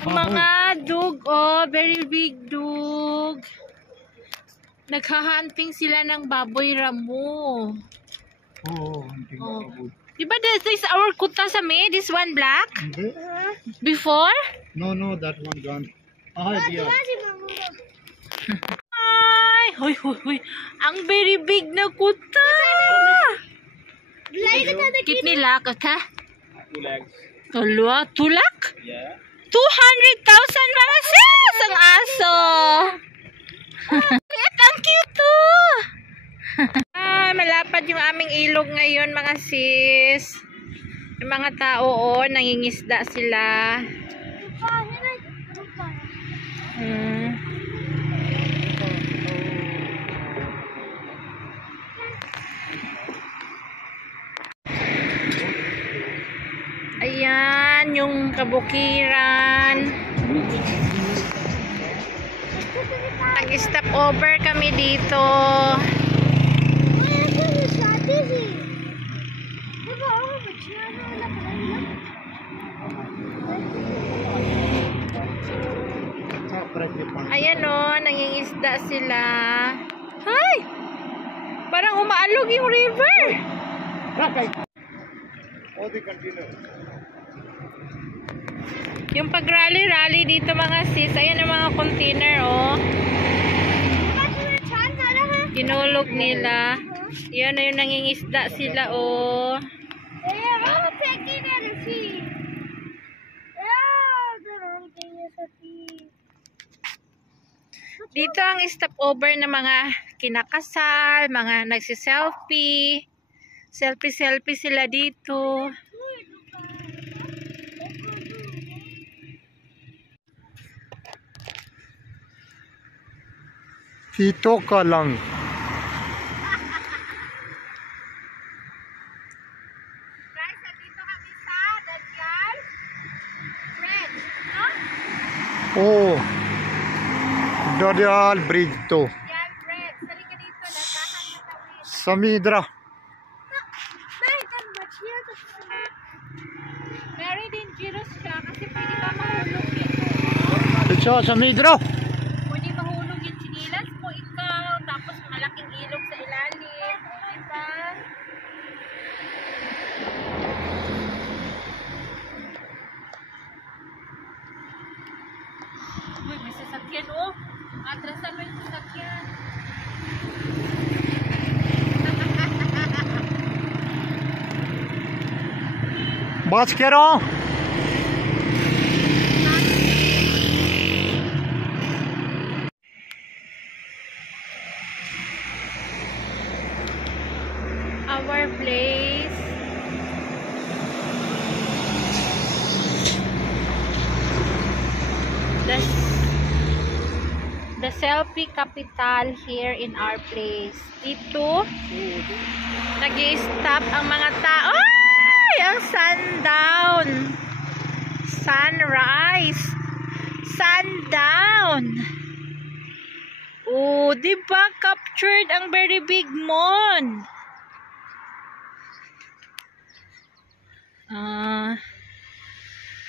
Mga dog, oh, very big dog. Naghahunting sila ng baboy ramo. Oh, hunting baboy. Diba this is our kuta sa me? This one black? Hindi. Before? No, that one gone. Ah, dear. Ay, hoy, hoy, hoy. Ang very big na kuta. Kitni lakh ka? 2 lakhs. Tulwa, tulak? Yeah. 200,000 mga sis ang aso. Ang cute to. Ay, malapad yung aming ilog ngayon mga sis. Yung mga tao, oh, nangingisda sila. Ayan, yung kabukiran. Nag-stop over kami dito. Ayan o, nangingisda sila. Hay! Parang umaalog yung river. Yung pag-rally-rally dito mga sis, ayan ang mga container oh. Kinulog nila. Yan na yung nangingisda sila oh. Dito ang stopover ng mga kinakasal, mga nagsiselfie. Selfie sila dito. Dito ka lang. Guys, dito kami sa Daniel Bridge, no? Oh. Dadial Bridge to. Yan, Bridge. Sali ka dito, dadahan na tawid. Samudra. Very dangerous siya kasi pwede ka mahulog dito. Ito, Samudra. Pwede mahulog yung sinilas mo, ikaw, tapos malaking ilog sa ilalim. Diba? Uy, may sasakyan oh. Atrasan mo yung sasakyan. बच के रहो. Our place. The selfie capital here in our place. Dito, nag-i-stop ang mga tao. Ay! Ang sundown. Sunrise. Sundown. Oh, diba? Captured ang very big moon.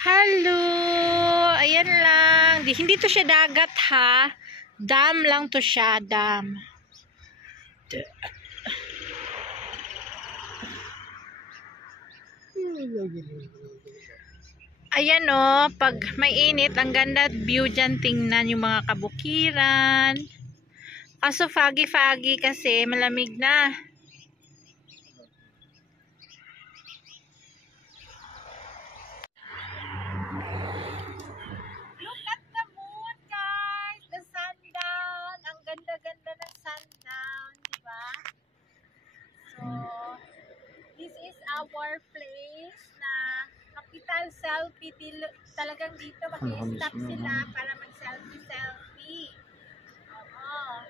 Hello. Ayan lang. Hindi to siya dagat ha. Dam lang to siya. Dam. Ayan o. Pag may init, ang ganda view dyan. Tingnan yung mga kabukiran. Kaso foggy kasi malamig na. Look at the moon, guys. The sundown. Ang ganda-ganda ng sundown, diba? So, this is our place na capital selfie. Talagang dito maki-stop sila para mag-selfie. Oo.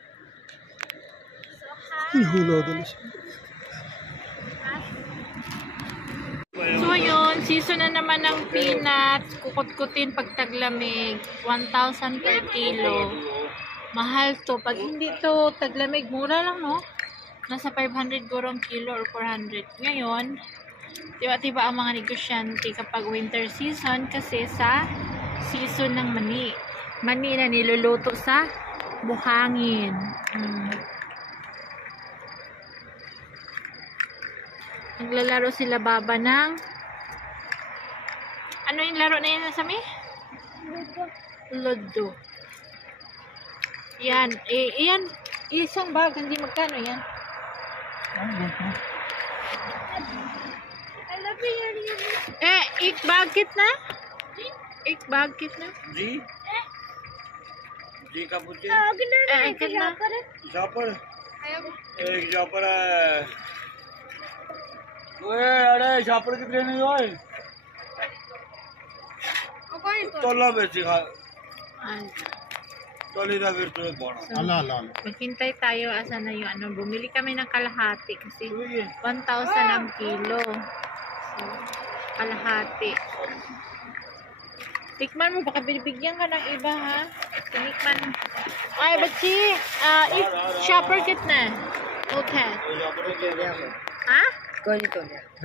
So yun, season na naman ng peanuts, kukut-kutin pag taglamig, 1,000 per kilo. Mahal to. Pag hindi to taglamig, mura lang no? Nasa 500 gurong kilo or 400. Ngayon, tiba-tiba ang mga negosyante kapag winter season kasi sa season ng mani. Mani na niluluto sa buhangin. Naglalaro sila baba ng ano yung laro na yun sa mi? Ludo. Yan. Yan. Isang bag. Hindi magkano yan? एक बाग कितना? एक बाग कितना? जी का पूछे कितना? जापर एक जापर है अरे जापर कितने नहीं होए तोला बेची खा तोली दा फिर तो बड़ा Allah. Maghintay tayo asa na yung ano. Bumili kami ng kalahati kasi 1,000 ang kilo. So, kalahati. Tikman mo, baka binibigyan ka ng iba ha. Tinikman. Ay, bachi. Shopper kitna? Okay. Ha?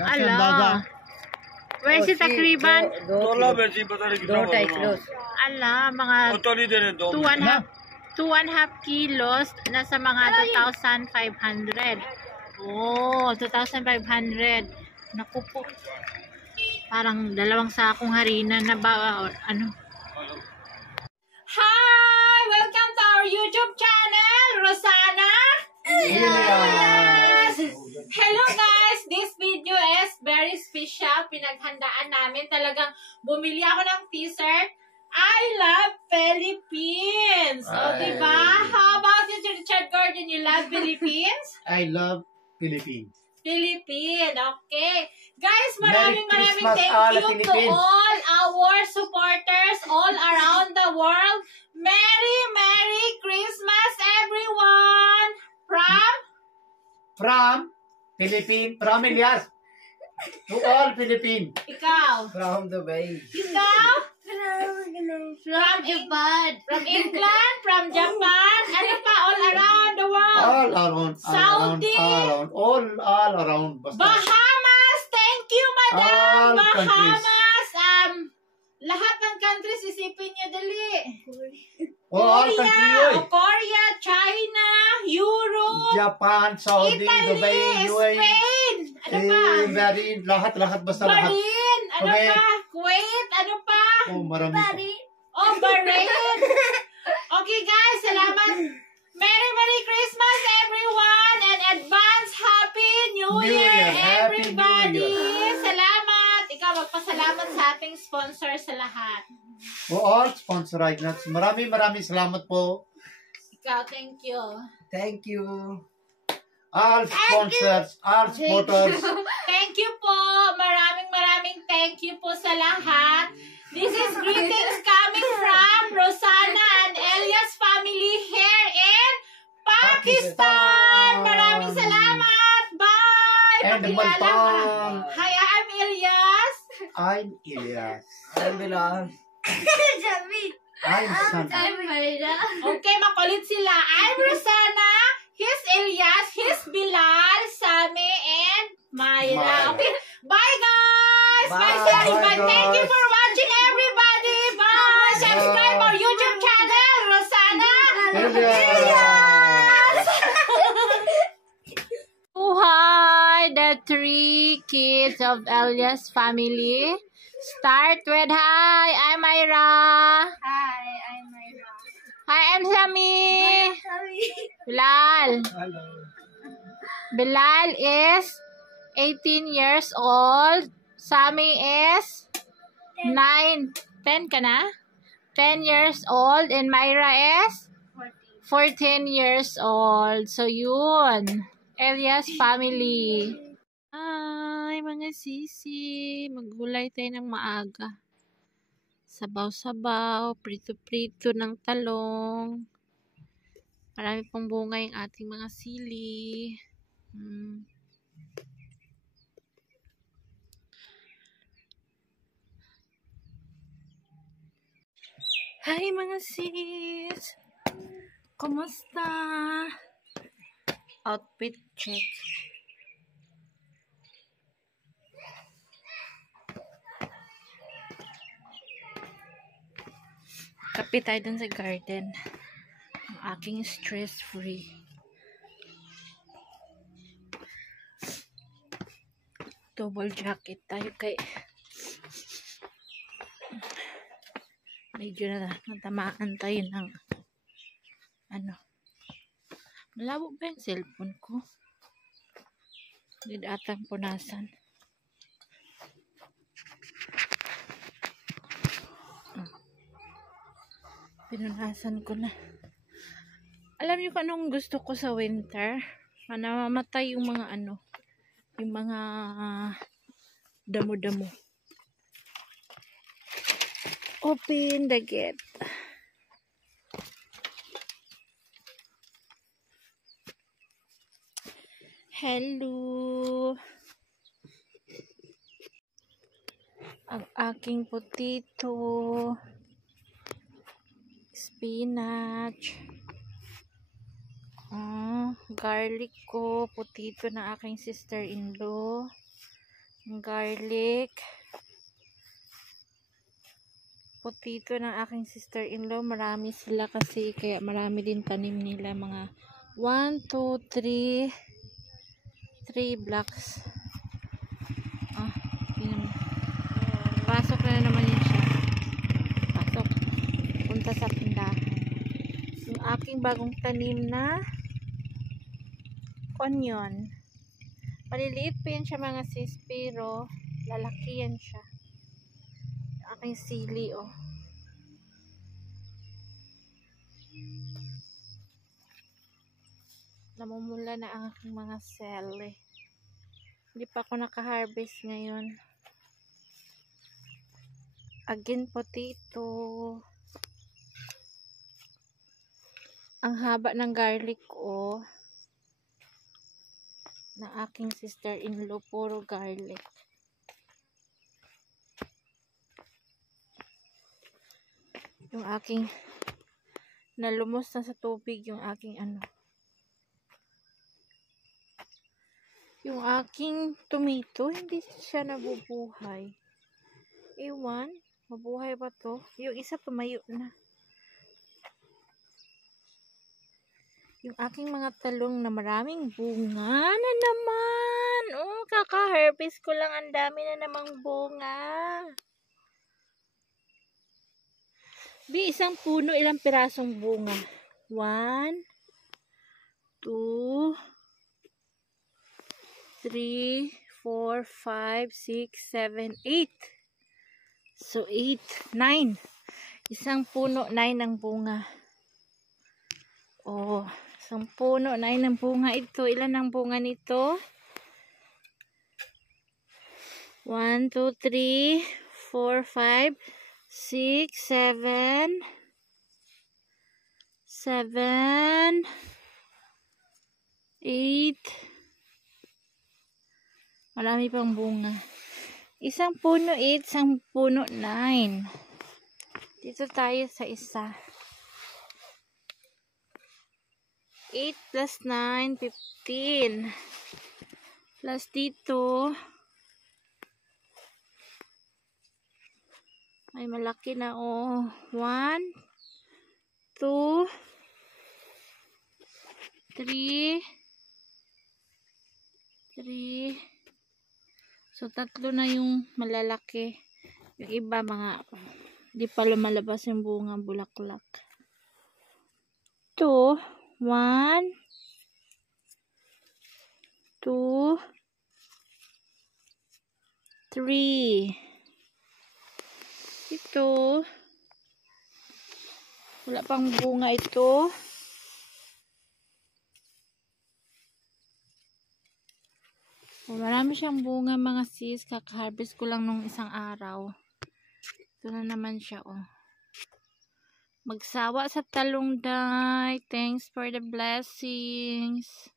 Allah. Where's it takriban? तोला बेची पता नहीं कितना Ala, mga तोली देने दो 2.5 kilos, nasa mga 2,500. Oh, 2,500. Naku po. Parang 2 sakong harina na ba, or ano? Hi! Welcome to our YouTube channel, Rosana. Yes! Hello guys! This video is very special. Pinaghandaan namin. Talagang bumili ako ng t-shirt. I love Philippines. Oh, diba? How about you, Richard Gordon? You love Philippines? I love Philippines. Philippines. Okay. Guys, maraming Christmas, thank all you to Philippines. all our supporters all around the world. Merry Christmas, everyone. From Philippines, from Elias. To all Philippines. Ikaw. From Dubai. Ikaw. From Japan. From England. From Japan. Ano pa? All around the world. All around. Saudi. All around. Basta. Bahamas. Thank you, madam. All Bahamas. Lahat ng countries isipin niyo dali. All country. Korea, China, Europe, Japan, Saudi, Italy, Dubai, UAE. Spain. Ano pa? Very, lahat basta lahat. Bahrain. Ano Okay. pa? Kuwait. Ano pa? Oh, marami pa. Oh, Bahrain. Okay guys, salamat. Merry Christmas everyone and advance Happy New New Year Year. Happy New everybody. Year. Salamat. Ikaw magpasalamat sa ating sponsor sa lahat. For all sponsor items. Maraming salamat po. Ikaw, thank you. Thank you. All sponsors, all supporters. Thank you po. Maraming thank you po sa lahat. This is greetings coming from Rosana and Elias family here in Pakistan. Maraming salamat. Bye. And Pakilala ka. Malpang. Hi, I'm Elias. I'm Elias. I'm Bilal. I'm San. Okay, makulit sila. I'm Rosana. He's Elias. He's Bilal, Sami, and Myra. Myra. Okay. Bye, guys. Bye, Bye. everybody. Bye, Thank you guys. for watching, everybody. Bye. Subscribe our YouTube channel, Rosana. Elias. Oh, hi, the 3 kids of Elias family. Start with hi, I'm Myra. Hi, I'm Myra. Hi, I'm Sami. Bilal. Hello. Bilal is 18 years old. Sami is 10 ka na? 10 years old. And Myra is 14 years old. So, yun. Elias family. Ay, mga sisi. Maggulay tayo ng maaga. Sabaw-sabaw. Prito-prito ng talong. Marami pong bunga yung ating mga sili. Hi mga sis! Kumusta? Outfit check. Kape tayo dun sa garden. Ang aking stress-free. Double jacket tayo kay medyo na natamaan tayo ng malabo ba yung cellphone ko? Hindi atang punasan. Pinunasan ko na. Alam niyo kung anong gusto ko sa winter? Namamatay yung mga yung mga damo-damo. Open the gate. Hello. Ang aking potato, spinach, garlic ko, potato na aking sister-in-law, garlic, potato ng aking sister-in-law. Marami sila kasi, kaya marami din tanim nila. Mga 1, 2, 3 blocks. Pasok na naman yun siya. Pasok. Punta sa tindahan. Yung aking bagong tanim na onion. Maliliit pa yan siya mga sis, pero lalaki yan siya. Yung aking sili, oh. Namumula na ang aking mga sele. Hindi pa ako naka-harvest ngayon. Again, potato. Ang haba ng garlic ko ng aking sister-in-law, puro garlic. Yung aking nalumos na sa tubig yung aking yung aking tomato, hindi siya nabubuhay. Ewan, mabuhay ba to? Yung isa tumayo na. Yung aking mga talong na maraming bunga na naman. Oh, kaka-harvest ko lang, ang dami na namang bunga. Isang puno, ilang pirasong bunga? 1, 2, 3, 4, 5, 6, 7, 8. So, 8, 9. Isang puno, 9 ang bunga. Oh, isang puno, 9 ang bunga ito. Ilan ang bunga nito? 1, 2, 3, 4, 5, 6, 7, 7, 8. Marami pang bunga. Isang puno 8, isang puno 9. Dito tayo sa isa. 8 plus 9, 15. Plus dito, ay malaki na, oh. 1, 2, 3, 3. So, 3 na yung malalaki. Yung iba, mga, di pa lumalabas yung bunga, bulaklak. 2, 1, 2, 3. Ito, wala pang bunga ito. Oh, marami siyang bunga mga sis. Kaka-harvest ko lang nung isang araw. Ito na naman siya, oh. Magsawa sa talong, day. Thanks for the blessings.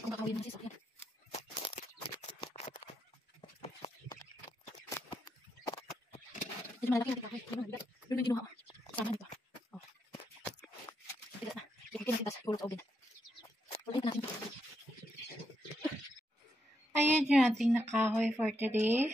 Kung kakawin na sis, yan. Medyo malaki yung kahoy. Doon yung kinuha ko. Sama dito. Oh. Tigas na. Ikikin natin tas pulot sa ubin. Ulit natin. Ayan yung ating nakahoy for today.